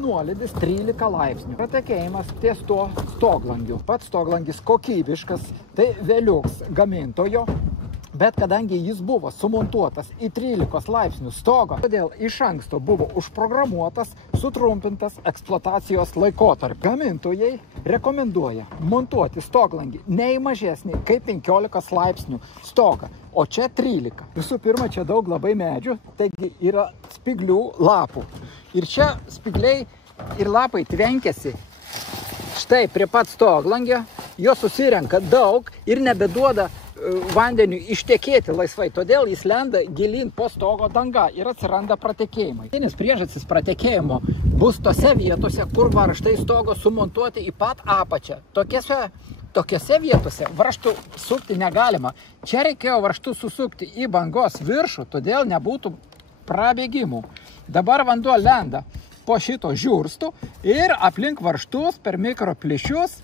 Nuolydis 13 laipsnių. Pratekėjimas ties tuo stoglangiu. Pats stoglangis kokybiškas, tai Velux gamintojo. Bet kadangi jis buvo sumontuotas į 13 laipsnių stogą, todėl iš anksto buvo užprogramuotas sutrumpintas eksploatacijos laikotarpis. Gamintojai rekomenduoja montuoti stoglangį ne į mažesnį kaip 15 laipsnių stogą, o čia 13. Visų pirma, čia daug labai medžių, taigi yra spiglių lapų. Ir čia spigliai ir lapai tvenkiasi štai prie pat stoglangio, jo susirenka daug ir nebeduoda vandeniu ištekėti laisvai, todėl jis lenda gilin po stogo danga ir atsiranda pratekėjimai. Vienas priežastis pratekėjimo bus tose vietose, kur varžtai stogo sumontuoti į pat apačią. Tokiose vietose varžtų sukti negalima. Čia reikėjo varžtų susukti į bangos viršų, todėl nebūtų prabėgimų. Dabar vanduo lenda po šito žiūrstų ir aplink varžtus per mikroplyšius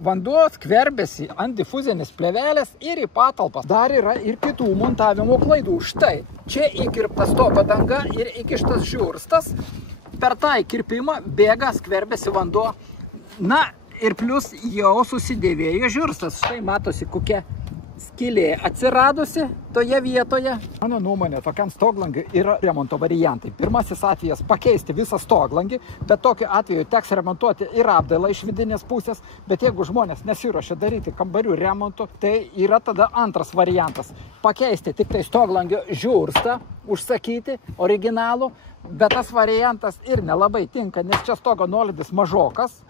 vanduo skverbėsi ant difuzinės plėvelės ir į patalpas. Dar yra ir kitų montavimo klaidų. Štai, čia įkirpta stogo danga ir įkištas žiūrstas. Per tą įkirpimą bėga, skverbėsi vanduo. Na ir plus jau susidėvėjo žiūrstas. Štai matosi, kokia skylė atsiradusi toje vietoje. Mano nuomonė, tokiam stoglangiui yra remonto variantai. Pirmasis atvejas pakeisti visą stoglangį, bet tokiu atveju teks remontuoti ir apdailą iš vidinės pusės, bet jeigu žmonės nesiruošia daryti kambarių remontų, tai yra tada antras variantas. Pakeisti tik tai stoglangio žiūrstą, užsakyti originalų, bet tas variantas ir nelabai tinka, nes čia stogo nuolydis mažokas.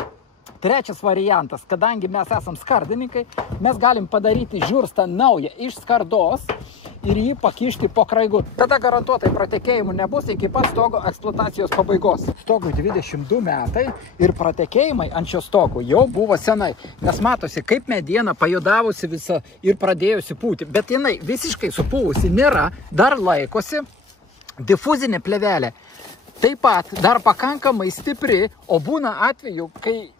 Trečias variantas, kadangi mes esam skardininkai, mes galim padaryti žiūrstą naują iš skardos ir jį pakišti po kraigu. Tada garantuotai pratekėjimų nebus iki pat stogo eksploatacijos pabaigos. Stogui 22 metai ir pratekėjimai ant šio stogo jau buvo senai, nes matosi, kaip mediena pajudavusi visą ir pradėjusi pūti, bet jinai visiškai supūvusi nėra, dar laikosi. Difuzinė plėvelė taip pat dar pakankamai stipri, o būna atveju, kai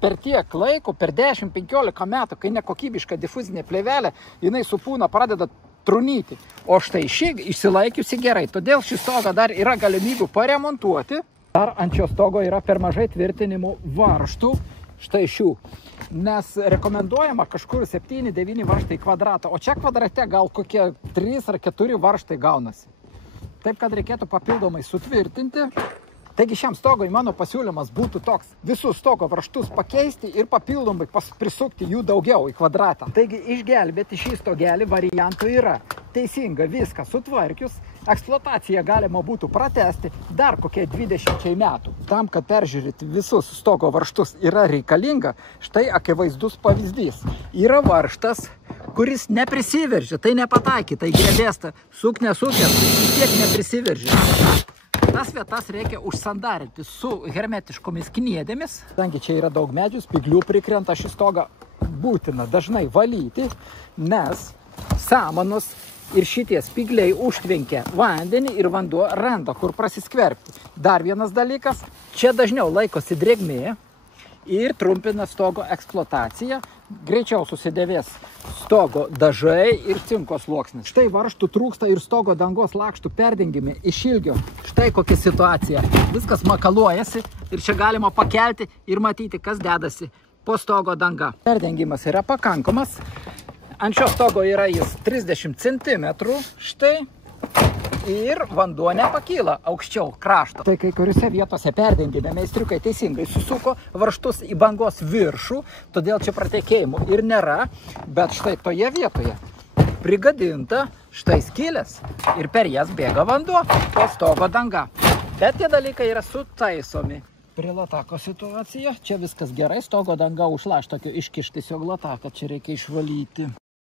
per tiek laiko, per 10-15 metų, kai nekokybiška difuzinė plėvelė, jinai supūna, pradeda trunyti. O štai ši išsilaikiusi gerai. Todėl šį stogą dar yra galimybių paremontuoti. Dar ant šio stogo yra per mažai tvirtinimų varžtų, štai šių. Nes rekomenduojama kažkur 7-9 varžtai kvadratą, o čia kvadrate gal kokie 3 ar 4 varžtai gaunasi. Taip, kad reikėtų papildomai sutvirtinti. Taigi šiam stogui mano pasiūlymas būtų toks: visus stogo varžtus pakeisti ir papildomai prisukti jų daugiau į kvadratą. Taigi išgelbėti šį stogelį variantų yra. Teisinga viską sutvarkius, eksploataciją galima būtų pratesti dar kokie 20 metų. Tam, kad peržiūrėti visus stogo varžtus yra reikalinga, štai akivaizdus pavyzdys. Yra varžtas, kuris neprisiveržia, tai nepataikė, tai grebėsta, suknės, vis tiek neprisiveržia. Tas vietas reikia užsandarinti su hermetiškomis kniedėmis. Kadangi čia yra daug medžių, spiglių prikrenta, šį stogą būtina dažnai valyti, nes samanos ir šitie spigliai užtvenkia vandenį ir vanduo randa, kur prasiskverbti. Dar vienas dalykas, čia dažniau laikosi drėgmė ir trumpina stogo eksploataciją. Greičiau susidėvės stogo dažai ir cinko sluoksnis. Štai varžtų trūksta ir stogo dangos lakštų perdengime iš ilgio. Štai kokia situacija. Viskas makaluojasi ir čia galima pakelti ir matyti, kas dedasi po stogo danga. Perdengimas yra pakankamas. Ant šio stogo yra jis 30 cm. Štai. Ir vanduo nepakyla aukščiau krašto. Tai kai kuriuose vietose perdengime meistriukai teisingai susuko varžtus į bangos viršų, todėl čia pratekėjimų ir nėra, bet štai toje vietoje prigadinta štai skylės ir per jas bėga vanduo po stogo danga. Bet tie dalykai yra sutaisomi. Prie latako situacija, čia viskas gerai, stogo danga užlaš tokio iškištisio lataką, čia reikia išvalyti.